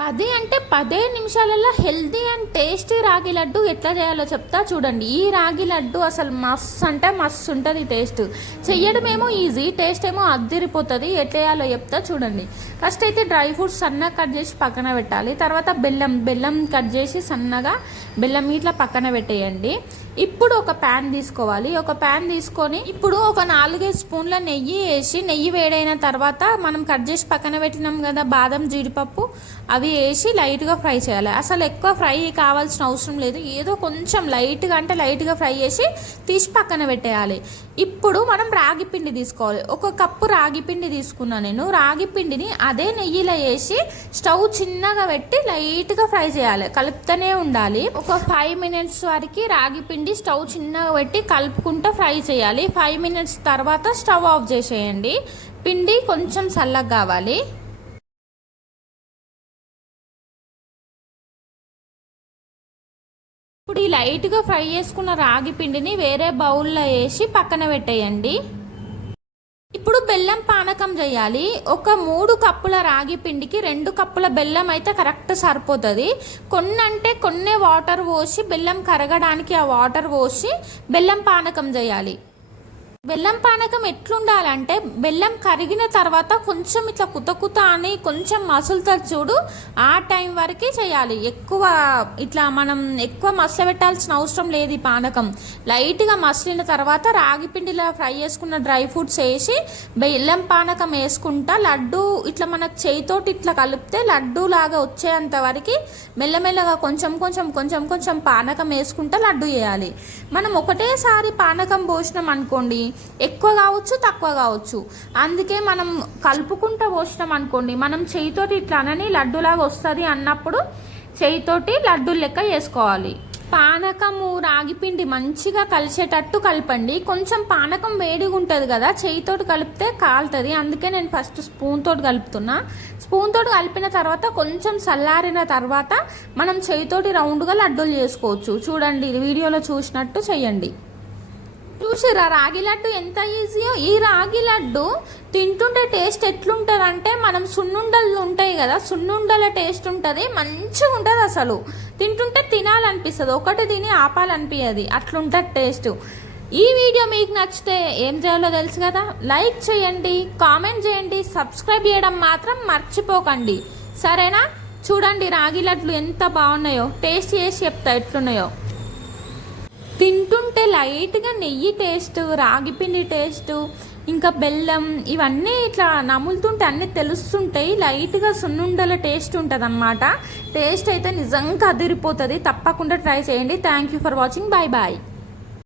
పది అంటే పదే నిమిషాలలో హెల్దీ అండ్ టేస్టీ రాగి లడ్డు ఎట్లా చేయాలో చెప్తా చూడండి. ఈ రాగి లడ్డు అసలు మస్తు అంటే మస్తు ఉంటుంది టేస్ట్. చెయ్యడమేమో ఈజీ టేస్ట్ ఏమో అద్దిరిపోతుంది. ఎట్లా చేయాలో చెప్తా చూడండి. ఫస్ట్ అయితే డ్రై ఫ్రూట్స్ సన్నగా కట్ చేసి పక్కన పెట్టాలి. తర్వాత బెల్లం బెల్లం కట్ చేసి సన్నగా బెల్లం ఇట్లా పక్కన పెట్టేయండి. ఇప్పుడు ఒక ప్యాన్ తీసుకోవాలి. ఒక ప్యాన్ తీసుకొని ఇప్పుడు ఒక నాలుగైదు స్పూన్ల నెయ్యి వేసి నెయ్యి వేడైన తర్వాత మనం కట్ చేసి పక్కన పెట్టినాం కదా బాదం జీడిపప్పు అవి వేసి లైట్గా ఫ్రై చేయాలి. అసలు ఎక్కువ ఫ్రై కావాల్సిన అవసరం లేదు. ఏదో కొంచెం లైట్గా అంటే లైట్గా ఫ్రై చేసి తీసి పక్కన పెట్టేయాలి. ఇప్పుడు మనం రాగి పిండి తీసుకోవాలి. ఒక కప్పు రాగి పిండి తీసుకున్నా నేను. రాగి పిండిని అదే నెయ్యిలో వేసి స్టవ్ చిన్నగా పెట్టి లైట్గా ఫ్రై చేయాలి. కలుపుతూనే ఉండాలి. ఒక ఫైవ్ మినిట్స్ వరకు రాగి పిండి స్టవ్ చిన్నగా పెట్టి కలుపుకుంటూ ఫ్రై చేయాలి. ఫైవ్ మినిట్స్ తర్వాత స్టవ్ ఆఫ్ చేసేయండి. పిండి కొంచెం చల్లగా కావాలి. ఇప్పుడు ఈ లైట్గా ఫ్రై చేసుకున్న రాగి పిండిని వేరే బౌల్లో వేసి పక్కన పెట్టేయండి. బెల్లం పానకం చేయాలి. ఒక మూడు కప్పుల రాగి పిండికి రెండు కప్పుల బెల్లం అయితే కరెక్ట్ సరిపోతుంది. కొన్ని అంటే కొన్ని వాటర్ పోసి బెల్లం కరగడానికి ఆ వాటర్ పోసి బెల్లం పానకం చేయాలి. బెల్లం పానకం ఎట్లుండాలంటే బెల్లం కరిగిన తర్వాత కొంచెం ఇట్లా కుత కుత అని కొంచెం మసులుతుంది చూడు ఆ టైం వరకే చేయాలి. ఎక్కువ ఇట్లా మనం ఎక్కువ మసలు పెట్టాల్సిన అవసరం లేదు ఈ పానకం. లైట్గా మసిలిన తర్వాత రాగి పిండిలా ఫ్రై చేసుకున్న డ్రై ఫ్రూట్స్ వేసి బెల్లం పానకం వేసుకుంటా లడ్డు ఇట్లా మనకు చేయితోటి ఇట్లా కలిపితే లడ్డు లాగా వచ్చేంత వరకు మెల్లమెల్లగా కొంచెం కొంచెం కొంచెం కొంచెం పానకం వేసుకుంటా లడ్డు చేయాలి మనం ఒకటేసారి పానకం పోసినాం అనుకోండి ఎక్కువ కావచ్చు తక్కువ కావచ్చు. అందుకే మనం కలుపుకుంటూ పోసినాం అనుకోండి మనం చేయితోటి ఇట్లా అనని లడ్డులాగా వస్తుంది అన్నప్పుడు చేయితోటి లడ్డు లెక్క వేసుకోవాలి పానకము రాగిపిండి మంచిగా కలిసేటట్టు కలపండి. కొంచెం పానకం వేడిగా ఉంటుంది కదా చేయితోటి కలిపితే కాలుతుంది. అందుకే నేను ఫస్ట్ స్పూన్ తోటి కలుపుతున్నా. స్పూన్ తోటి కలిపిన తర్వాత కొంచెం చల్లారిన తర్వాత మనం చేయితోటి రౌండ్గా లడ్డూలు చేసుకోవచ్చు. చూడండి వీడియోలో చూసినట్టు చేయండి. చూసిరా? రాగి లడ్డు ఎంత ఈజీయో ఈ రాగి లడ్డు తింటుంటే టేస్ట్ ఎట్లుంటుంది అంటే మనం సున్నుండలు ఉంటాయి కదా సున్నుండల టేస్ట్ ఉంటుంది మంచిగా ఉంటుంది అసలు. తింటుంటే తినాలనిపిస్తుంది ఒకటి తిని ఆపాలనిపించదు అట్లుంటుంది టేస్ట్ ఈ వీడియో మీకు నచ్చితే ఏం చేయాలో తెలుసు కదా? లైక్ చేయండి కామెంట్ చేయండి సబ్స్క్రైబ్ చేయడం మాత్రం మర్చిపోకండి. సరేనా? చూడండి రాగి లడ్లు ఎంత బాగున్నాయో టేస్ట్ చేసి చెప్తా ఎట్లున్నాయో. తింటుంటే లైట్గా నెయ్యి టేస్ట్ రాగిపిండి టేస్ట్ ఇంకా బెల్లం ఇవన్నీ ఇట్లా నములుతుంటే అన్నీ తెలుస్తుంటాయి. లైట్గా సున్నుండల టేస్ట్ ఉంటుంది అనమాట టేస్ట్ అయితే నిజంగా అదిరిపోతుంది. తప్పకుండా ట్రై చేయండి. Thank you for watching bye bye